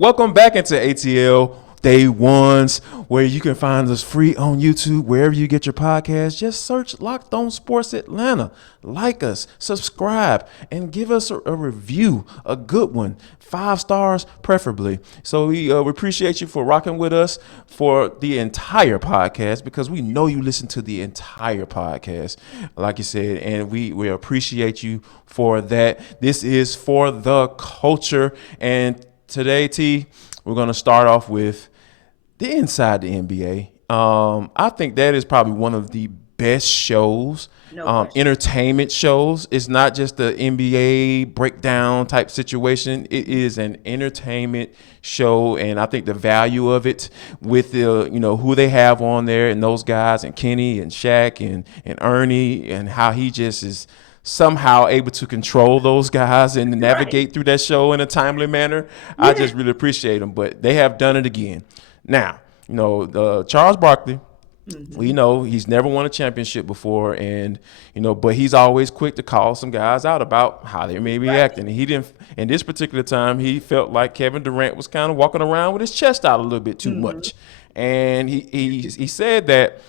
Welcome back into ATL Day Ones, where you can find us free on YouTube, wherever you get your podcast. Just search Locked On Sports Atlanta. Like us, subscribe, and give us a review, a good one. 5 stars, preferably. So we appreciate you for rocking with us for the entire podcast, because we know you listen to the entire podcast, like you said, and we appreciate you for that. This is for the culture, and today, T, we're going to start off with the Inside the NBA. I think that is probably one of the best shows, entertainment shows. It's not just the NBA breakdown type situation. It is an entertainment show, and I think the value of it with the who they have on there and those guys and Kenny and Shaq and Ernie, and how he just is somehow able to control those guys and navigate through that show in a timely manner. Yeah. I just really appreciate them, but they have done it again. Now, Charles Barkley, we know he's never won a championship before, and but he's always quick to call some guys out about how they may be acting. And he didn't. In this particular time, he felt like Kevin Durant was kind of walking around with his chest out a little bit too much, and he said that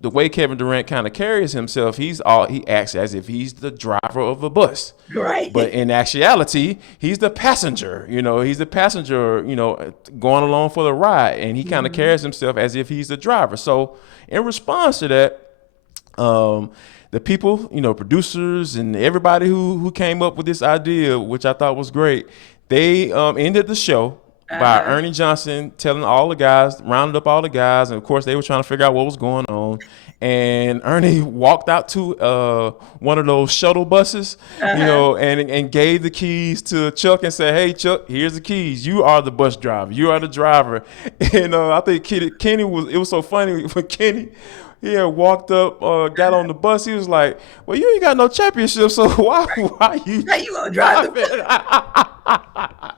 the way Kevin Durant kind of carries himself, he acts as if he's the driver of a bus. Right. But in actuality, he's the passenger. He's the passenger, going along for the ride. And he kind of carries himself as if he's the driver. So in response to that, the people, producers and everybody who came up with this idea, which I thought was great, they ended the show by Ernie Johnson telling all the guys, rounded up all the guys, and of course they were trying to figure out what was going on. And Ernie walked out to one of those shuttle buses, and gave the keys to Chuck and said, "Hey, Chuck, here's the keys. You are the bus driver. You are the driver." And I think Kenny it was so funny when Kenny, he had walked up, got on the bus. He was like, "Well, you ain't got no championship, so why you gonna drive the bus?"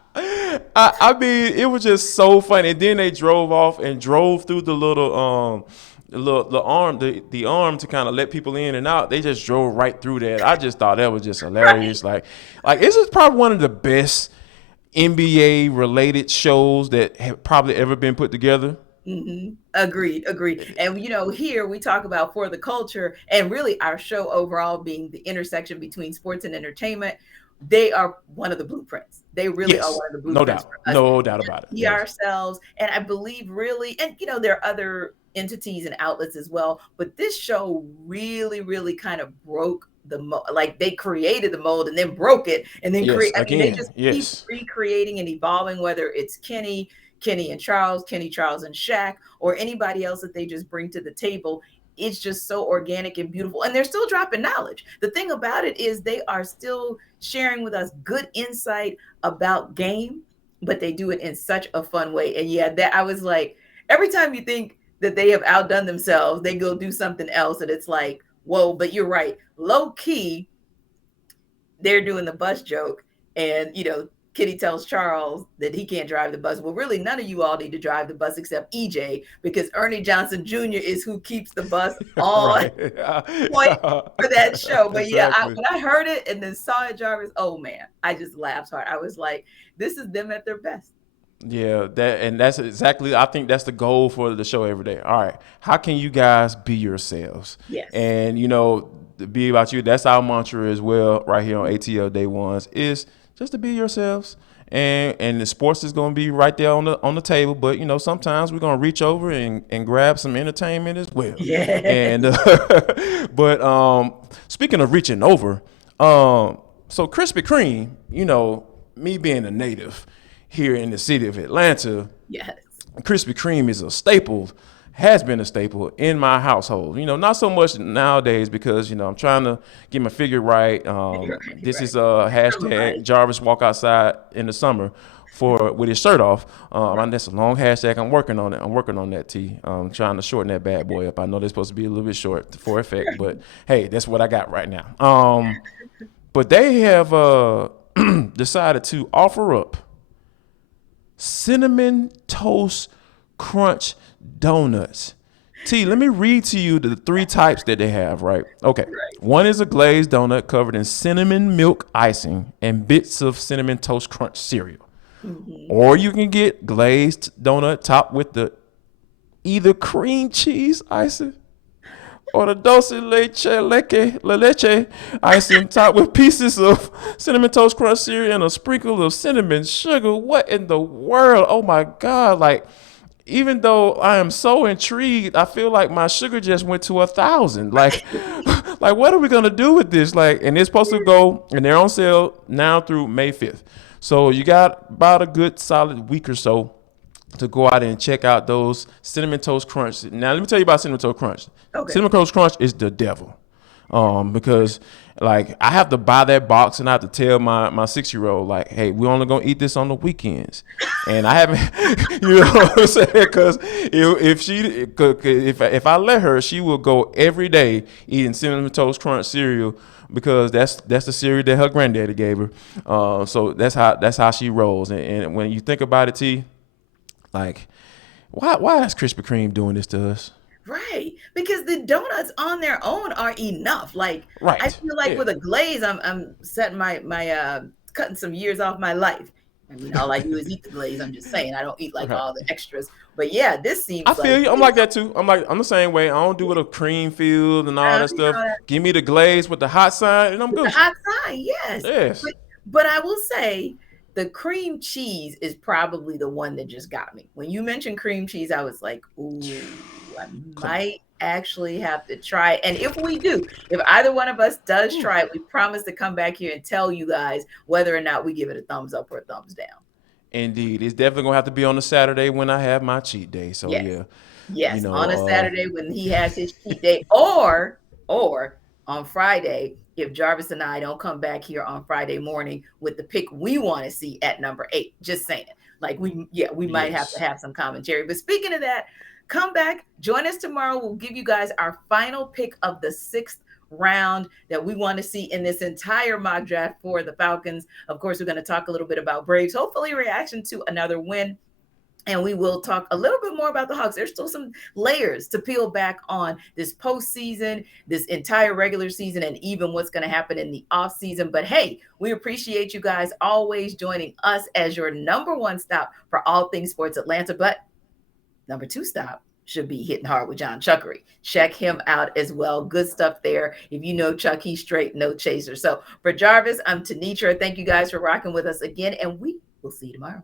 I mean, it was just so funny. And then they drove off and drove through the little the arm to kind of let people in and out. They just drove right through that. I just thought that was just hilarious. Like this is probably one of the best NBA related shows that have probably ever been put together. Agreed. And here we talk about for the culture, and really our show overall being the intersection between sports and entertainment. They are one of the blueprints. They really are one of the blueprints. No doubt about it. See ourselves, and I believe really, and there are other entities and outlets as well, but this show really, really kind of broke the mold. Like they created the mold and then broke it, and then they just keep recreating and evolving. Whether it's Kenny and Charles, Kenny, Charles, and Shaq, or anybody else that they just bring to the table. It's just so organic and beautiful. And they're still dropping knowledge. The thing about it is they are still sharing with us good insight about game, but they do it in such a fun way. And that I was like, every time you think that they have outdone themselves, they go do something else. And it's like, whoa, but you're right. Low key, they're doing the bus joke. And, Kitty tells Charles that he can't drive the bus. Well, really, none of you all need to drive the bus except EJ, because Ernie Johnson Jr. is who keeps the bus on point for that show. But exactly. When I heard it and then saw it, Jarvis, oh man, I just laughed hard. I was like, this is them at their best. Yeah, that's exactly. I think that's the goal for the show every day. All right, how can you guys be yourselves? Yes, and to be about you. That's our mantra as well, right here on ATL Day Ones, is just to be yourselves, and the sports is going to be right there on the table. But sometimes we're going to reach over and grab some entertainment as well. Yeah. And but speaking of reaching over, so Krispy Kreme, me being a native here in the city of Atlanta, yes, Krispy Kreme is a staple. Has been a staple in my household. Not so much nowadays because, I'm trying to get my figure right. This is a hashtag Jarvis walk outside in the summer with his shirt off. That's a long hashtag. I'm working on it. I'm working on that, T. I'm trying to shorten that bad boy up. I know they're supposed to be a little bit short for effect, but hey, that's what I got right now. But they have decided to offer up Cinnamon Toast Crunch donuts. T, let me read to you the 3 types that they have, right? Okay. Right. One is a glazed donut covered in cinnamon milk icing and bits of Cinnamon Toast Crunch cereal. Hmm. or you can get glazed donut topped with the either cream cheese icing or the dulce leche icing topped with pieces of cinnamon toast crunch cereal and a sprinkle of cinnamon sugar. What in the world? Oh my God! Like, even though I am so intrigued, I feel like my sugar just went to 1,000. Like, like what are we gonna do with this? Like, and it's supposed to go, and they're on sale now through May 5th. So you got about a good solid week or so to go out and check out those cinnamon toast crunch. Now let me tell you about cinnamon toast crunch. Okay. Cinnamon toast crunch is the devil, because like I have to buy that box and I have to tell my 6-year-old like, hey, we only gonna eat this on the weekends, and I haven't, you know what I'm saying? Because if I let her, she will go every day eating cinnamon toast crunch cereal because that's the cereal that her granddaddy gave her. So that's how she rolls. And when you think about it, T, like, why is Krispy Kreme doing this to us? Right. Because the donuts on their own are enough. Like I Right. feel like Yeah. with a glaze, I'm setting my cutting some years off my life. I mean, all I do is eat the glaze. I'm just saying I don't eat like Right. all the extras. But yeah, this I seems like feel you. I'm like that too. I'm the same way. I don't do it a cream filled and all that you stuff. know, Give me the glaze with the hot side, and I'm with the Gucci. hot side, yes. Yes. But I will say the cream cheese is probably the one that just got me. When you mentioned cream cheese, I was like, ooh, I Come on. might actually have to try it. And if we do, if either one of us does Ooh. try it, we promise to come back here and tell you guys whether or not we give it a thumbs up or a thumbs down. Indeed, it's definitely gonna have to be on the Saturday when I have my cheat day. So Yes. yeah, you Yes, know, on a Saturday when he has his cheat day, or on Friday if Jarvis and I don't come back here on Friday morning with the pick we want to see at number 8. Just saying. Like we might have to yes, have some commentary. But speaking of that, come back, join us tomorrow. We'll give you guys our final pick of the 6th round that we want to see in this entire mock draft for the Falcons. Of course, we're going to talk a little bit about Braves, hopefully reaction to another win, and we will talk a little bit more about the Hawks. There's still some layers to peel back on this postseason, this entire regular season, and even what's going to happen in the offseason. But hey, we appreciate you guys always joining us as your number one stop for all things sports Atlanta. But number 2 stop should be Hitting Hard with John Chuckery. Check him out as well. Good stuff there. If you know Chuck, he's straight, no chaser. So for Jarvis, I'm Tenitra. Thank you guys for rocking with us again, and we will see you tomorrow.